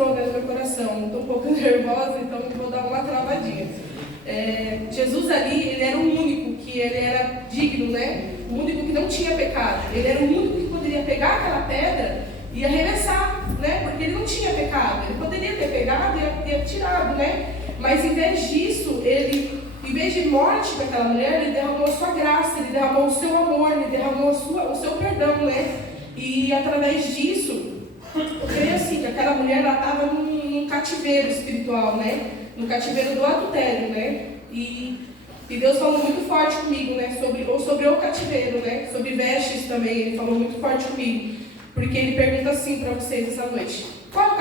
No meu coração, estou um pouco nervosa, então vou dar uma travadinha. Jesus ali, ele era o único que ele era digno, né? O único que não tinha pecado. Ele era o único que poderia pegar aquela pedra e arremessar, né? Porque ele não tinha pecado. Ele poderia ter pegado e atirado, né? Mas em vez disso, ele, em vez de morte para aquela mulher, ele derramou a sua graça, ele derramou o seu amor, ele derramou o seu perdão, né? E através disso, eu creio assim, que aquela mulher estava num cativeiro espiritual, né? No cativeiro do adultério, né? E Deus falou muito forte comigo, né? Sobre o cativeiro, né? Sobre vestes também, ele falou muito forte comigo. Porque ele pergunta assim para vocês essa noite: qual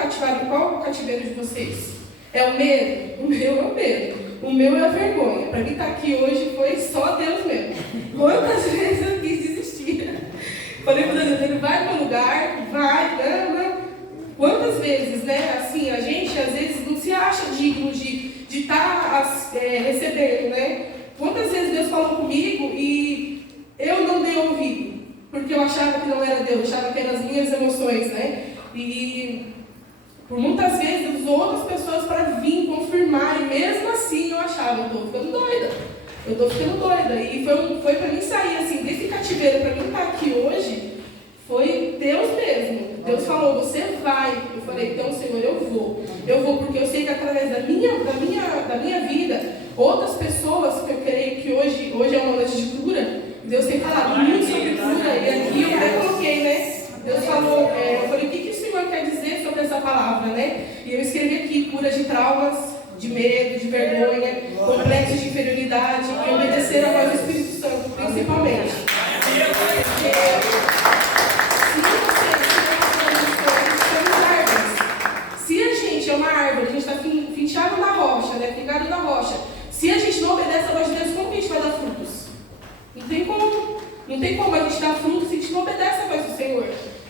o cativeiro de vocês? É o medo? O meu é o medo. O meu é a vergonha. Para mim estar aqui hoje foi só Deus mesmo. Quantas vezes eu quis desistir? Falei para Deus, ele vai para um lugar, vai, não. Quantas vezes, né, assim, a gente às vezes não se acha digno de estar recebendo, né? Quantas vezes Deus falou comigo e eu não dei ouvido, porque eu achava que não era Deus, eu achava que eram as minhas emoções, né? E por muitas vezes Deus usou outras pessoas para vir confirmar, e mesmo assim eu achava, eu estou ficando doida. E foi para mim sair assim, desse cativeiro, para mim estar aqui hoje, foi Deus mesmo. Deus falou, você vai. Eu falei, então Senhor, eu vou porque eu sei que através da minha vida, outras pessoas, que eu creio que hoje é uma noite de cura, Deus tem falado muito sobre cura, e aqui eu até coloquei, né? Deus falou, eu falei, o que o Senhor quer dizer sobre essa palavra, né? E eu escrevi aqui, cura de traumas, de medo, de vergonha, complexo de inferioridade, e obedecer a voz do Espírito Santo, principalmente. Se a gente é uma árvore, a gente está finchado na rocha, né? Fincado na rocha. Se a gente não obedece a voz de Deus, como que a gente vai dar frutos? Não tem como a gente dar frutos se a gente não obedece a voz do Senhor.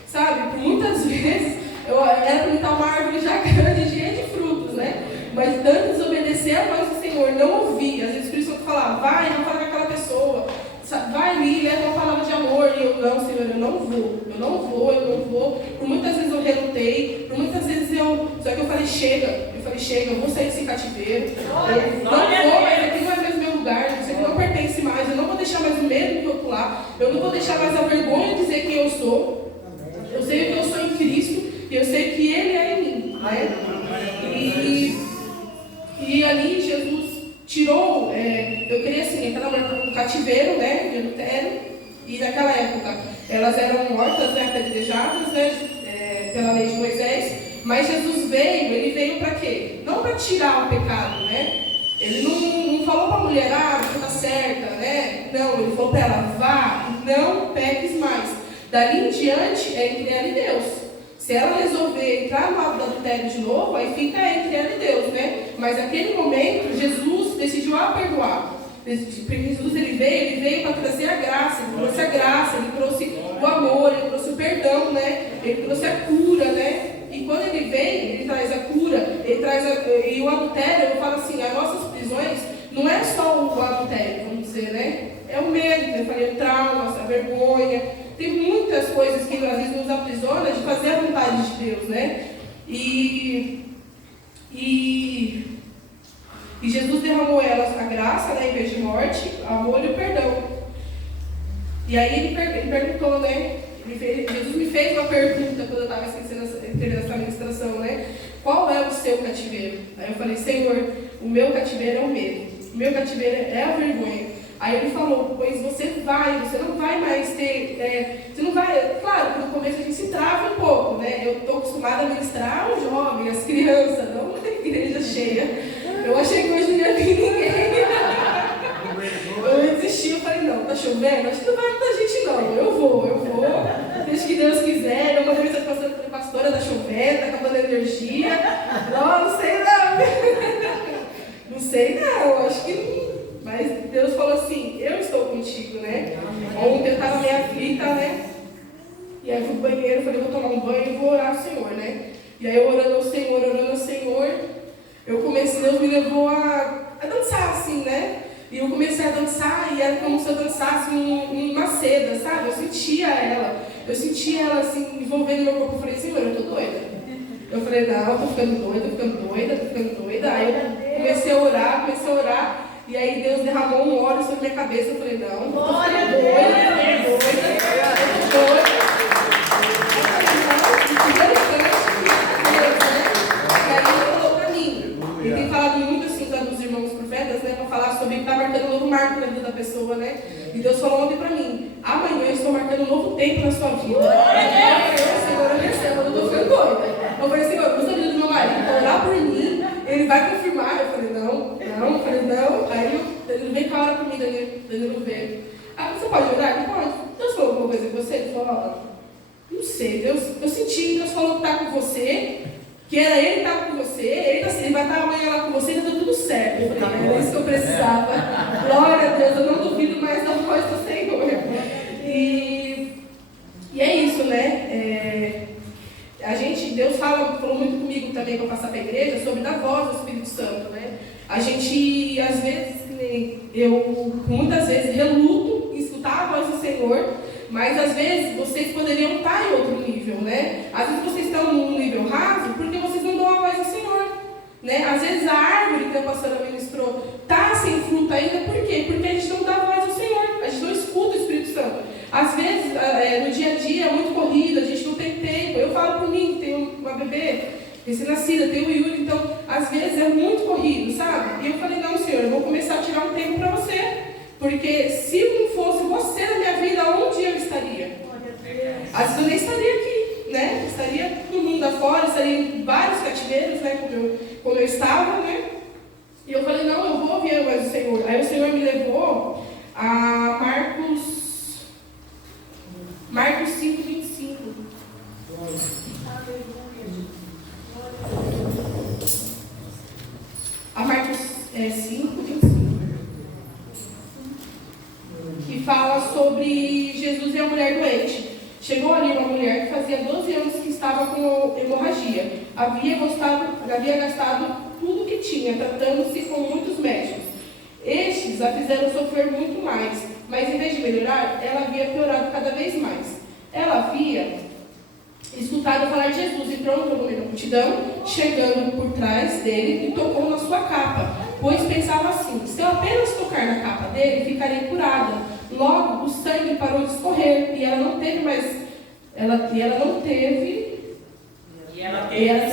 Sabe? Por muitas vezes, era para estar uma árvore já grande, cheia de frutos, né? Mas tanto desobedecer a voz do Senhor, não ouvir. Às vezes o Espírito Santo fala, vai, não fala com aquela pessoa. Vai ali, leva uma palavra de amor. E eu, não, Senhor, eu não vou. Por muitas vezes eu relutei, por muitas vezes só que eu falei, chega, eu vou sair desse cativeiro. Eu não vou, mas aqui não é mais meu lugar, isso aqui não pertence mais. Eu não vou deixar mais o medo me rotular, eu não vou deixar mais a vergonha de dizer quem eu sou. Eu sei que eu sou em Cristo e eu sei que Ele é em mim, né? E ali Jesus tirou, eu queria assim, aquela mulher do cativeiro, né, de adultério, e naquela época elas eram mortas, né, apedrejadas, né, pela lei de Moisés, mas Jesus veio para quê? Não para tirar o pecado, né? Ele não falou para a mulher, você está certa, né? Não, ele falou para ela, vá, não peques mais. Dali em diante é entre ela e Deus. Se ela resolver entrar no lado do adultério de novo, aí fica entre ela e Deus, né? Mas naquele momento, Jesus decidiu perdoar. Jesus ele veio para trazer a graça, ele trouxe a graça, ele trouxe o amor, ele trouxe o perdão, né? Ele trouxe a cura, né? E quando ele vem, ele traz a cura, e o adultério, eu falo assim, as nossas prisões não é só o adultério, vamos dizer, né? É o medo, eu falei, o trauma, a vergonha. Tem muitas coisas que às vezes nos aprisiona de fazer a vontade de Deus, né? E Jesus derramou elas a graça, né, em vez de morte, o amor e o perdão. E aí ele perguntou, né? Jesus me fez uma pergunta quando eu estava escrevendo essa ministração, né? Qual é o seu cativeiro? Aí eu falei, Senhor, o meu cativeiro é o medo. O meu cativeiro é a vergonha. Aí ele falou, pois você não vai mais ter, você não vai, claro que no começo a gente se trava um pouco, né? Eu estou acostumada a ministrar os jovens, as crianças, não uma igreja cheia. Eu achei que hoje não ia vir ninguém. Eu desisti, eu falei, não, tá chovendo? Acho que não vai muita gente não, eu vou. Desde que Deus quiser, eu mandei mensagem para a pastora, tá chovendo, tá acabando a energia. Não sei não. Não sei não, acho que não. Mas Deus falou assim, eu estou contigo, né? Ontem eu estava meio aflita, né? E aí eu fui pro banheiro, falei, vou tomar um banho e vou orar ao Senhor, né? E aí eu orando ao Senhor, eu comecei, Deus me levou a dançar assim, né? E eu comecei a dançar e era como se eu dançasse uma seda, sabe? Eu sentia ela assim, envolvendo meu corpo. Eu falei, Senhor, eu tô doida. Eu falei, não, tô ficando doida. Aí eu comecei a orar, e aí Deus derramou um óleo sobre minha cabeça. Eu falei, não, tô ficando doida. E aí ele falou pra mim, ele tem falado muito assim dos irmãos profetas, né, pra falar sobre estar marcando um novo marco na vida da pessoa, né? E Deus falou ontem pra mim, amanhã eu estou marcando um novo tempo na sua vida. Senhor, eu recebo, eu tô ficando doida. Eu falei, Senhor, usa a vida do meu marido, orar por mim, ele vai confirmar. Eu falei, não. Aí ele veio com a hora comigo, Danilo veio. Ah, você pode orar? Ele pode. Deus falou alguma coisa com você? Ele falou, não sei, Deus, eu senti, Deus falou que está com você, que era ele que estava com você, ele vai estar amanhã lá com você, e está tudo certo. Eu falei, era isso que eu precisava. Glória a Deus, eu não duvido mais da voz do Senhor. E é isso, né? Deus falou muito comigo também para passar para a igreja sobre a voz do Espírito Santo, né? A gente, às vezes, muitas vezes reluto em escutar a voz do Senhor, mas às vezes vocês poderiam estar em outro nível, né? Às vezes vocês estão num nível raso porque vocês não dão a voz do Senhor, né? Às vezes a árvore que a pastora ministrou está sem fruto ainda, por quê? Porque a gente não dá a voz do Senhor, a gente não escuta o Espírito Santo. Às vezes, no dia a dia, é muito corrida, a gente não tem tempo. Eu falo por mim, que tenho uma bebê recém-nascida, tenho o Yuri, então, às vezes é muito corrido, sabe? E eu falei, não, Senhor, eu vou começar a tirar um tempo para você, porque se não fosse você na minha vida, onde eu estaria? Às vezes eu nem estaria aqui, né? Estaria no mundo afora, estaria em vários cativeiros, né? Como eu estava, né? E eu falei, não, eu vou ouvir a voz do Senhor. Aí o Senhor me levou a Marcos 5, 25. A Marcos 5, 25. Que fala sobre Jesus e a mulher doente. Chegou ali uma mulher que fazia 12 anos que estava com hemorragia. Havia gastado tudo que tinha, tratando-se com muitos médicos. Estes a fizeram sofrer muito mais, mas em vez de melhorar, ela havia piorado cada vez mais. Ela havia escutado falar de Jesus, entrou no meio da multidão, chegando por trás dele e tocou na sua capa, pois pensava assim, se eu apenas tocar na capa dele, ficarei curada. Logo, o sangue parou de escorrer e ela teve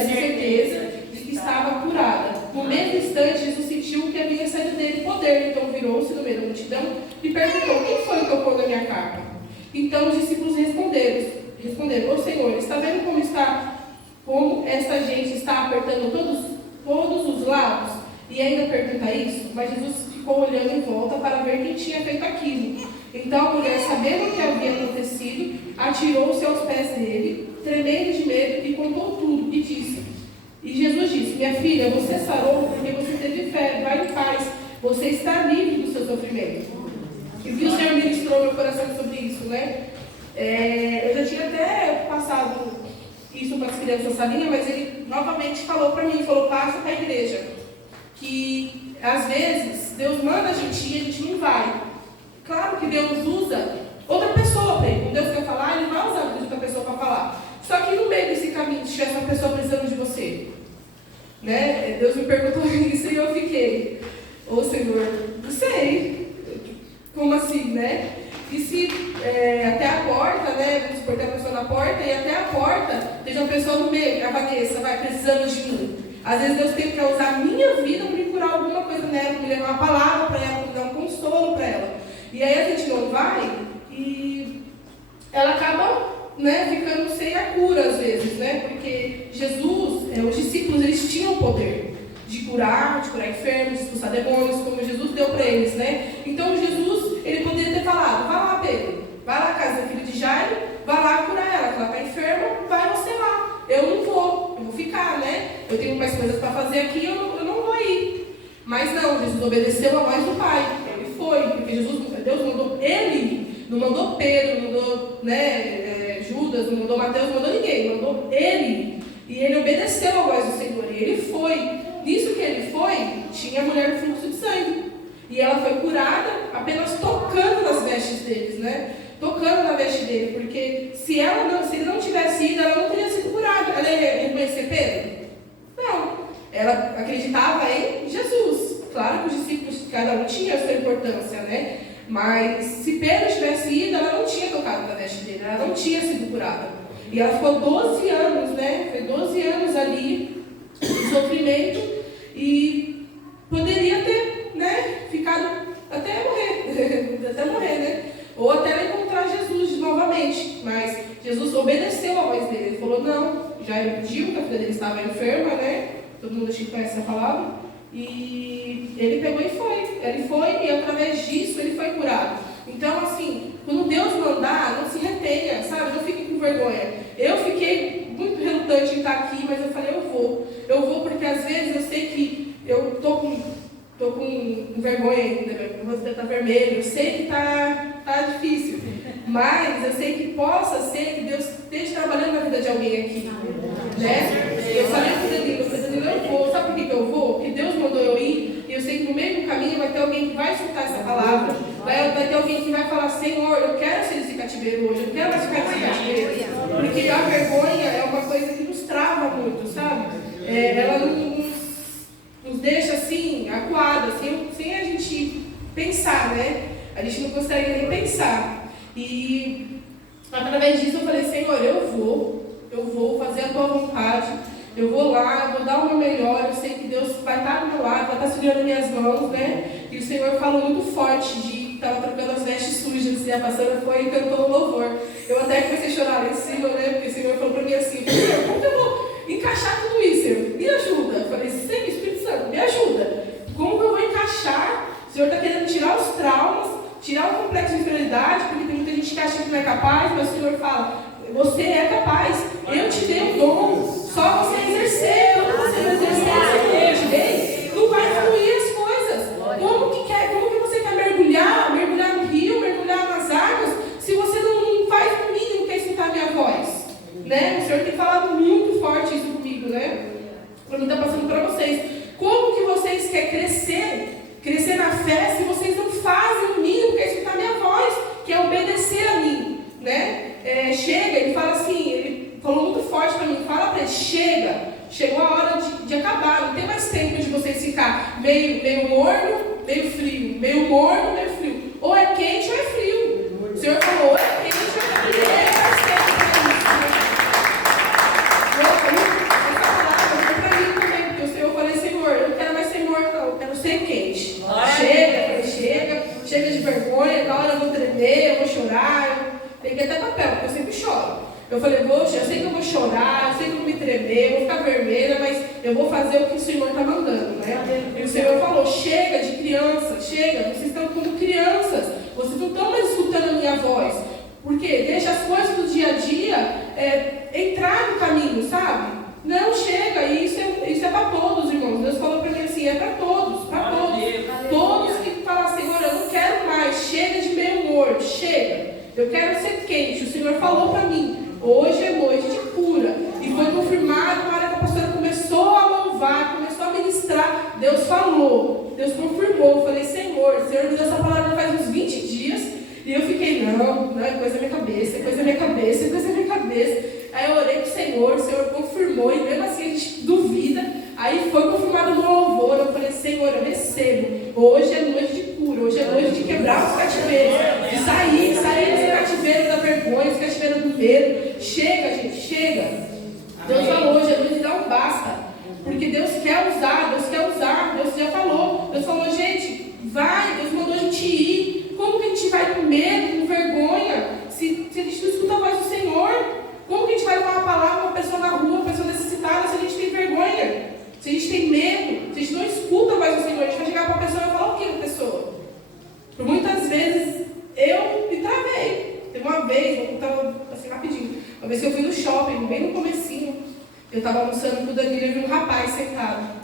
certeza de que estava curada. No mesmo instante, Jesus sentiu que havia saído dele poder, então virou-se no meio da multidão e perguntou, quem foi que tocou na minha capa? Então os discípulos responderam, ô Senhor, está vendo como esta gente está apertando todos os lados? E ainda pergunta isso? Mas Jesus ficou olhando em volta para ver quem tinha feito aquilo. Então a mulher, sabendo o que havia acontecido, atirou-se aos pés dele, tremendo de medo, e contou tudo, e Jesus disse, minha filha, você sarou porque você teve fé, vai em paz, você está livre do seu sofrimento. E o Senhor ministrou meu coração sobre isso, né? Eu já tinha até passado isso para as crianças da salinha, mas ele novamente falou para mim, passa para a igreja, que às vezes Deus manda a gente ir e a gente não vai. Claro que Deus usa outra pessoa para ele. Quando Deus quer falar, ele vai usar outra pessoa para falar. Só que no meio desse caminho, se tivesse uma pessoa precisando de você, né? Deus me perguntou isso e eu fiquei, ô Senhor, não sei, como assim, né? E se até a porta, né? Vamos supor, tem a pessoa na porta e até a porta tem uma pessoa no meio, a Vanessa, vai precisando de mim. Às vezes Deus tem que usar a minha vida para me curar alguma coisa nela, para me levar uma palavra para ela, para me dar um consolo para ela. E aí a gente não vai e ela acaba, né, ficando sem a cura às vezes, né? Porque Jesus, os discípulos, eles tinham o poder de curar enfermos, de expulsar demônios, como Jesus deu para eles, né? Então Jesus, ele poderia ter falado, vai lá Pedro, vai lá casa do filho de Jairo, vai lá curar ela, que ela está enferma, vai você lá. Eu não vou, eu vou ficar, né? Eu tenho mais coisas para fazer aqui, eu não vou ir. Mas não, Jesus obedeceu a voz do Pai, ele foi, porque Deus mandou ele, não mandou Pedro, não mandou, né, Judas, não mandou Mateus, não mandou ninguém, mandou ele. E ele obedeceu a voz do Senhor, e ele foi. Nisso que ele foi, tinha a mulher do fluxo de sangue. E ela foi curada apenas tocando nas vestes deles, né? tocando na veste dele, porque se ele não tivesse ido, ela não teria sido curada. Ela ia reconhecer Pedro? Não. Ela acreditava em Jesus. Claro que os discípulos, cada um tinha a sua importância, né? Mas se Pedro tivesse ido, ela não tinha tocado na veste dele, ela não tinha sido curada. E ela ficou 12 anos, né? Foi 12 anos ali de sofrimento e poderia ter, né, ficado até morrer, né? Ou até ela encontrar Jesus novamente. Mas Jesus obedeceu a voz dele. Ele falou, não, já viu que a filha dele estava enferma, né? Todo mundo acho que conhece essa palavra. E ele pegou e foi. Ele foi e através disso ele foi curado. Então, assim, quando Deus mandar, não se retenha, sabe? Não fique com vergonha. Eu fiquei muito relutante em estar aqui, mas eu falei, eu vou. Eu vou porque às vezes eu sei que eu tô com vergonha ainda, meu rosto está vermelho, eu sei que tá difícil, mas eu sei que possa ser que Deus esteja trabalhando na vida de alguém aqui, né? Eu falei para o Danilo, eu vou, sabe por que eu vou? Porque Deus mandou eu ir, e eu sei que no meio do caminho vai ter alguém que vai escutar essa palavra, vai ter alguém que vai falar, Senhor, eu quero sair desse cativeiro hoje, eu quero mais ficar nesse cativeiro, porque a vergonha é uma coisa que nos trava muito, sabe? Ela nos deixa assim, acuados, sem a gente pensar, né? A gente não consegue nem pensar. E através disso eu falei, Senhor, eu vou fazer a tua vontade, eu vou lá, eu vou dar o meu melhor, eu sei que Deus vai estar do meu lado, vai estar segurando minhas mãos, né? E o Senhor falou muito forte de estava trocando as vestes sujas, e a pastora foi e cantou o louvor. Eu até comecei a chorar lá em cima, né? Porque o Senhor falou para mim assim, Senhor, como que eu vou encaixar tudo isso, Senhor? Me ajuda. Eu falei, Senhor, Espírito Santo, me ajuda. Como que eu vou encaixar? O Senhor está querendo tirar os traumas, tirar o complexo de inferioridade, porque tem muita gente que acha que não é capaz, mas o Senhor fala, você é capaz, eu te dei o dom, só você exercer. Quando você não exercer esse dom que eu te dei, não vai fluir as coisas. Como que você quer mergulhar no rio, mergulhar nas águas, se você não faz o mínimo que é escutar a minha voz? Né? O Senhor tem falado muito forte isso comigo, né? Para mim está passando para vocês. Como que vocês querem crescer na fé, se vocês não fazem o mínimo que é escutar a minha voz, que é obedecer a mim, né? Chega, ele fala assim, ele falou muito forte para mim, fala para ele, chegou a hora de acabar, não tem mais tempo de vocês ficar meio morno, meio frio, meio morno, meio frio, ou é quente ou é frio. O Senhor falou, ou é quente ou é frio, é mais tempo para isso. Essa palavra foi para mim também, porque eu falei, Senhor, eu não quero mais ser morno não, eu quero ser quente. Chega de vergonha, na hora eu vou tremer, eu vou chorar, peguei até papel, porque eu sempre choro. Eu falei, eu sei que eu vou chorar, eu sei que eu vou me tremer, eu vou ficar vermelha, mas eu vou fazer o que o Senhor está mandando, né? E o Senhor falou, chega de criança, chega, vocês estão como crianças, vocês não estão mais escutando a minha voz. Porque deixa as coisas do dia a dia entrar no caminho, sabe? Não, chega, isso é para todos, irmãos. Deus falou para mim assim, é para todos, para todos. Todos que falam, Senhor, eu não quero mais, chega de meio morto, chega. Eu quero ser quente. O Senhor falou para mim, hoje é noite de cura. E foi confirmado na hora que a pastora começou a louvar, começou a ministrar. Deus falou, Deus confirmou. Eu falei, Senhor me deu essa palavra faz uns 20 dias. E eu fiquei, não, é coisa da minha cabeça, é coisa da minha cabeça, é coisa da minha cabeça. Aí eu orei para o Senhor confirmou. E mesmo assim a gente duvida. Aí foi confirmado no louvor. Eu falei, Senhor, eu recebo. Hoje é noite de cura, hoje é noite de quebrar os cativeiros, de sair desse cativeiro da vergonha, desse cativeiro do medo. Chega, gente, chega. Deus falou, hoje é noite de dar um basta. Porque Deus quer usar, Deus já falou. Deus falou, gente, vai, Deus mandou a gente ir. Como que a gente vai com medo, com vergonha, se a gente não escuta a voz do Senhor? Como que a gente vai dar uma palavra para uma pessoa na rua, uma pessoa necessitada, se a gente tem vergonha? Se a gente tem medo, se a gente não escuta a voz do Senhor, a gente vai chegar para a pessoa e vai falar o que para a pessoa? Por muitas vezes eu me travei. Teve uma vez, eu estava assim rapidinho, uma vez que eu fui no shopping, bem no comecinho, eu estava almoçando com o Danilo e vi um rapaz sentado.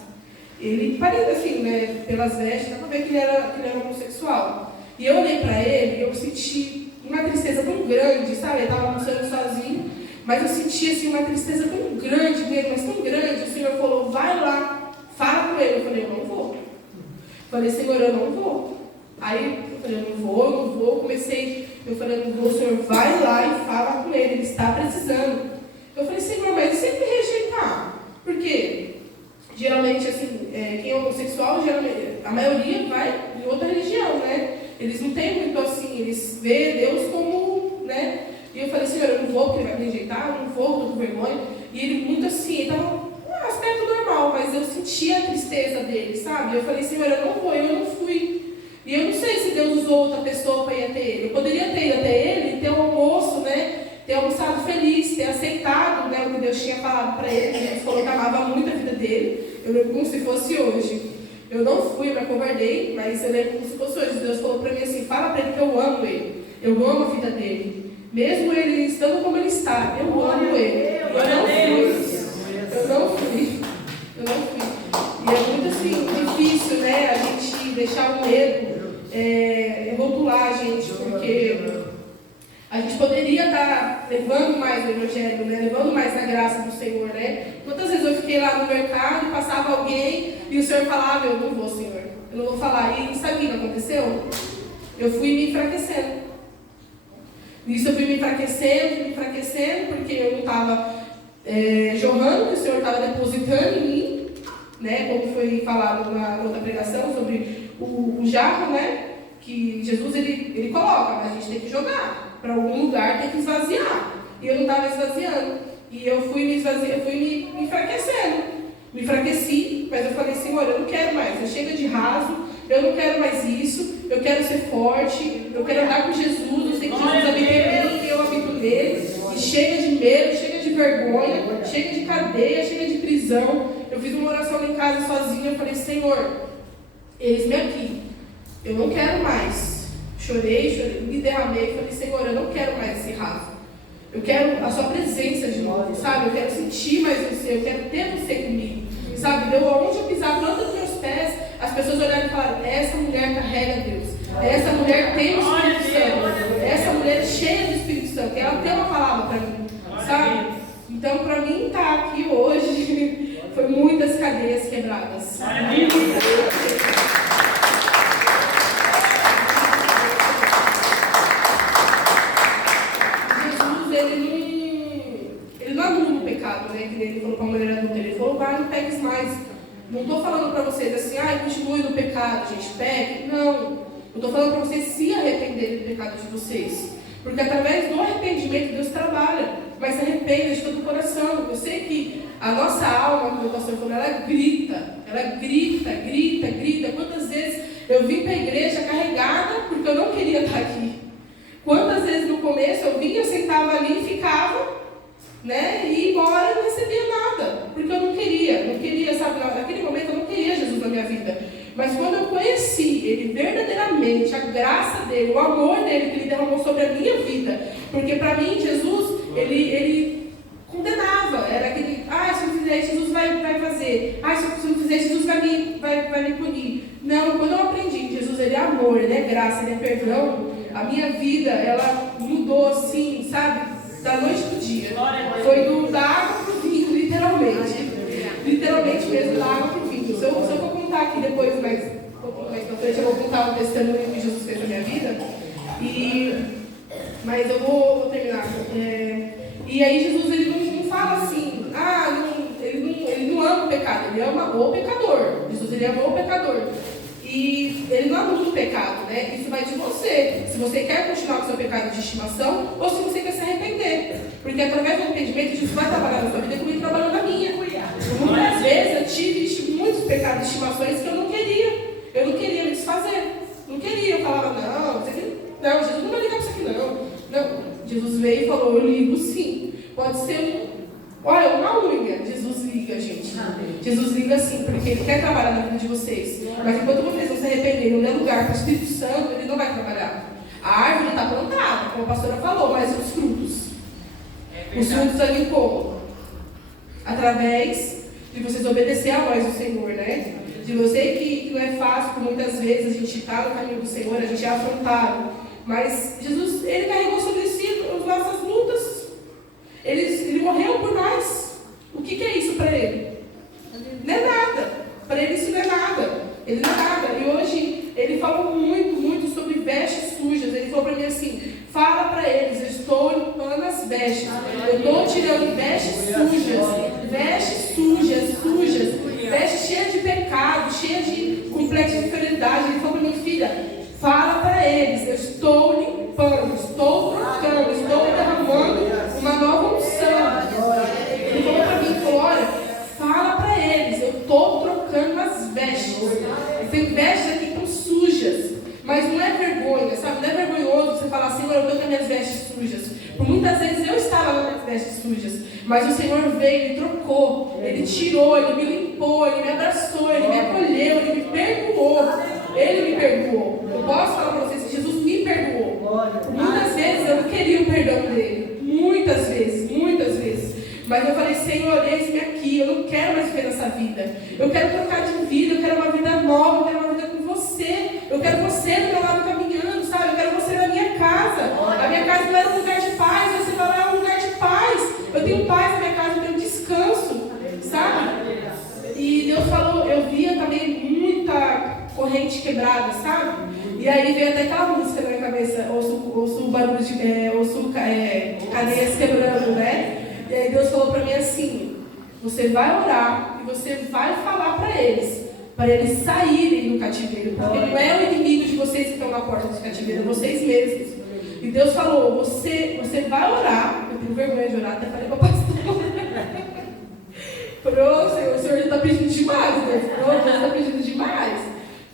Ele, parecido assim, né, pelas vestes, dá para ver que ele era homossexual. E eu olhei para ele e eu senti uma tristeza tão grande, sabe? Eu estava almoçando sozinho, mas eu senti assim, uma tristeza tão grande nele, mas tão grande. O Senhor falou, vai lá, fala com ele. Eu falei, eu não vou. Falei, Senhor, eu não vou. Aí eu falei, eu não vou. Comecei Eu falei, não vou, Senhor, vai lá e fala com ele está precisando. Eu falei, Senhor, mas e se ele me rejeitar? Por quê? Geralmente, assim, quem é homossexual, geralmente, a maioria vai em outra religião, né? Eles não têm muito assim, eles veem Deus como, né? E eu falei, Senhor, eu não vou porque ele vai me rejeitar, eu não vou, estou com vergonha. E ele muito assim, ele estava um aspecto normal, mas eu sentia a tristeza dele, sabe? Eu falei, Senhor, eu não vou, eu não fui. E eu não sei se Deus usou outra pessoa para ir até ele. Eu poderia ter ido até ele e ter um almoço, né? Ter almoçado feliz, ter aceitado, né, o que Deus tinha falado para ele. Deus falou que amava muito a vida dele. Eu lembro como se fosse hoje. Eu não fui, eu me acovardei, mas eu lembro como se fosse hoje. Deus falou para mim assim, fala para ele que eu amo ele. Eu amo a vida dele. Mesmo ele estando como ele está, eu amo ele. Eu não fui. E é muito assim, difícil, né, a gente deixar o medo rotular a gente, porque a gente poderia estar levando mais o Evangelho, né? Levando mais a graça do Senhor, né? Quantas vezes eu fiquei lá no mercado e passava alguém e o Senhor falava, eu não vou, Senhor, eu não vou falar. E sabe o que aconteceu? Eu fui me enfraquecendo. Nisso eu fui me enfraquecendo, porque eu não estava jorrando, que o Senhor estava depositando em mim, né? Como foi falado na outra pregação sobre o jarro, né? Que Jesus ele coloca, mas a gente tem que jogar. Para algum lugar tem que esvaziar. E eu não estava esvaziando. E eu fui me esvaziando, fui me enfraquecendo. Me enfraqueci, mas eu falei, Senhor, eu não quero mais. Chega de raso, eu não quero mais isso. Eu quero ser forte, eu quero andar com Jesus. Eu sei que Jesus habita em mim e eu habito nele. E chega de medo, chega de vergonha, chega de cadeia, chega de prisão. Eu fiz uma oração em casa sozinha. Eu falei, Senhor, eis-me aqui. Eu não quero mais. Chorei, me derramei, falei, Senhor, eu não quero mais esse raso. Eu quero a sua presença de novo, sabe? Eu quero sentir mais você, eu quero ter você comigo, sabe? Onde eu pisar, planta os meus pés, as pessoas olharem e falaram, essa mulher carrega Deus, essa mulher tem o Espírito Santo, essa mulher é cheia do Espírito Santo, ela tem uma palavra para mim, sabe? Então, para mim estar aqui hoje, foi muitas cadeias quebradas. Ele não anula o pecado, né? Que ele falou para a mulher adulta, ele falou, vai, não pegues mais. Não estou falando para vocês assim, continue no pecado, gente, pegue. Não. Eu estou falando para vocês se arrependerem do pecado de vocês. Porque através do arrependimento Deus trabalha. Mas se arrependa de todo o coração. Eu sei que a nossa alma, como o pastor falou, ela grita. Quantas vezes eu vim para a igreja carregada porque eu não queria estar aqui. Quantas vezes no começo eu vinha, eu sentava ali e ficava, né? E ia embora e não recebia nada. Porque eu não queria, sabe? Naquele momento eu não queria Jesus na minha vida. Mas quando eu conheci Ele verdadeiramente, a graça dEle, o amor dEle que Ele derramou sobre a minha vida. Porque para mim, Jesus, Ele condenava. Era aquele, se eu não fizer, Jesus vai fazer. Se eu não fizer, Jesus vai me punir. Não, quando eu aprendi que Jesus, Ele é amor, Ele é graça, Ele é perdão, a minha vida, ela mudou assim, sabe? Da noite pro dia. Foi da água pro vinho, literalmente. Literalmente mesmo, da água pro vinho. Se eu for contar aqui depois, mais pra frente, eu vou contar o testemunho que Jesus fez na minha vida. Mas eu vou terminar. E aí Jesus, ele não fala assim, ele não ama o pecado, ele ama o pecador. Jesus, ele ama o pecador. E ele não anula o pecado, né? Isso vai de você. Se você quer continuar com o seu pecado de estimação ou se você quer se arrepender. Porque através do arrependimento, Jesus vai trabalhar na sua vida como Ele trabalhou na minha. Muitas vezes eu tive muitos pecados de estimações que eu não queria. Eu não queria me desfazer. Não queria. Eu falava, não, Jesus não vai ligar para isso aqui, não. Jesus veio e falou, eu ligo sim. Pode ser uma unha. Jesus liga, gente. Jesus liga sim, porque Ele quer trabalhar na vida de vocês. Mas enquanto vocês não se arrependerem, não der lugar para o Espírito Santo, Ele não vai trabalhar. A árvore está plantada, como a pastora falou, mas os frutos? Os frutos ali como? Através de vocês obedecer a voz do Senhor, né? Eu sei que não é fácil, porque muitas vezes a gente está no caminho do Senhor, a gente é afrontado. Mas Jesus, Ele carregou sobre si as nossas lutas. Ele morreu por nós. O que é isso para Ele? Não é nada. Para Ele isso não é nada. Ele não é nada. E hoje Ele falou muito sobre vestes sujas. Ele falou para mim assim, fala usando vestes sujas, vestes cheias de pecado, cheias de complexo de inferioridade. Ele falou para minha filha, fala para eles, eu estou limpando, estou trocando, estou derramando uma nova unção. Ele falou para mim, olha, fala para eles, eu estou trocando as vestes. Tem vestes aqui que estão sujas, mas não é vergonha, sabe? Não é vergonhoso você falar, Senhor, eu estou com as minhas vestes sujas. Por muitas vezes eu estava com as minhas vestes sujas, mas o Senhor veio, Ele trocou, Ele tirou, Ele me limpou, Ele me abraçou, Ele me acolheu, Ele me perdoou. Ele me perdoou. Eu posso falar para vocês que Jesus me perdoou. Muitas vezes eu não queria o perdão dele. Muitas vezes. Mas eu falei, Senhor, eis-me aqui. Eu não quero mais viver nessa vida. Eu quero trocar de vida. Eu quero uma vida nova. Eu quero uma vida com você. Eu quero você do meu lado caminhando, sabe? Eu quero você na minha casa. A minha casa não era um lugar de paz. Você vai lá, é um lugar de paz. Eu tenho paz na minha casa. Eu tenho descanso, sabe? E Deus falou, eu via também muita corrente quebrada, sabe? E aí veio até aquela música na minha cabeça, ouço barulho de cadeias quebrando, né? E aí Deus falou para mim assim, você vai orar e você vai falar para eles saírem do cativeiro, porque não é o inimigo de vocês que estão na porta do cativeiro, é vocês mesmos. E Deus falou, você vai orar, eu tenho vergonha de orar, até falei para o pastor. Falei, o Senhor já está pedindo demais, né? Deus está pedindo demais.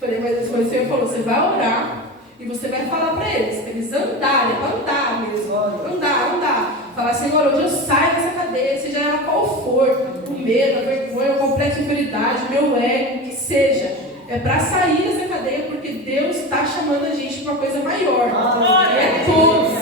Falei, mas o Senhor falou, você vai orar e você vai falar para eles andarem, para andar mesmo, andar. Falar, Senhor, hoje eu saio dessa cadeia, seja ela qual for, o medo, a vergonha, o complexo de inferioridade, o meu ego, que seja. É para sair dessa cadeia, porque Deus está chamando a gente para uma coisa maior. E é todos,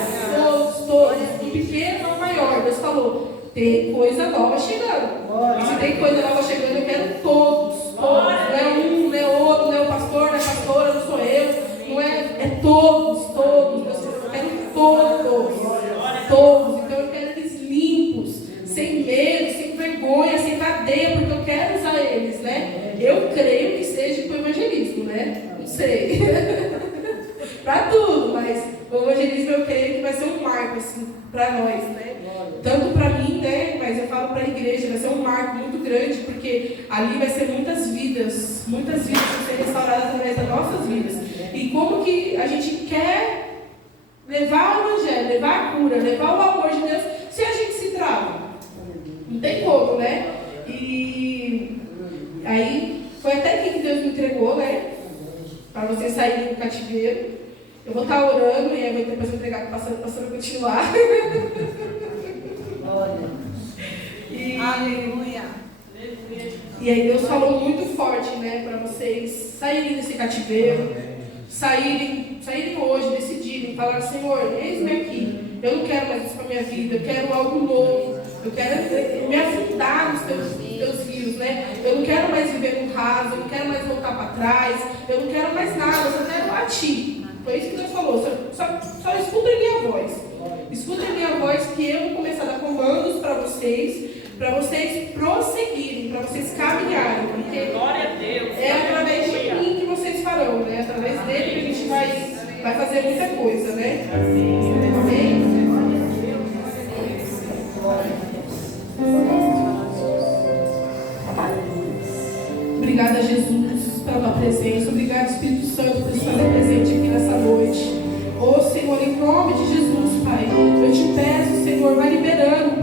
do pequeno ao maior. Deus falou, tem coisa nova chegando. E se tem coisa nova chegando, eu quero todos. Não é um, não é outro, não é o pastor, não é a pastora, não sou eu. Não é todos. Eu quero todos. Então eu quero eles limpos, sem medo, sem vergonha, sem cadeia, porque eu quero usar eles, né? Eu creio que seja para o evangelismo, né? Não sei. Para tudo, mas o evangelismo eu creio que vai ser um marco, assim, para nós, né? Tanto para mim, né? Mas eu falo para a igreja, vai ser um marco muito grande, porque ali vai ser muitas vidas vão ser restauradas através das nossas vidas. E como que a gente quer levar o evangelho, levar a cura, levar o amor de Deus, se a gente se trava? Não tem como, né? E aí, foi até aqui que Deus me entregou, né? Para vocês saírem do cativeiro. Eu vou estar orando e aí depois eu vou entregar para o pastor continuar. Aleluia. E aí Deus falou muito forte, né? Para vocês saírem desse cativeiro, saírem hoje, decidirem, falar, Senhor, eis-me aqui. Eu não quero mais isso para a minha vida, eu quero algo novo. Eu quero me afundar nos teus rios, né? Eu não quero mais viver no raso, eu não quero mais voltar para trás, eu não quero mais nada, eu só quero a Ti. Foi isso que Deus falou, só escutem minha voz. Escutem minha voz que eu vou começar a dar comandos para vocês prosseguirem, para vocês caminharem. Porque glória a Deus. É através de mim que vocês farão, né? Através dele que a gente vai fazer muita coisa, né? Amém? Obrigada, Jesus, pela tua presença. Obrigado, Espírito Santo, por estar presente aqui nessa noite. Senhor, em nome de Jesus, Pai, eu te peço, Senhor, vai liberando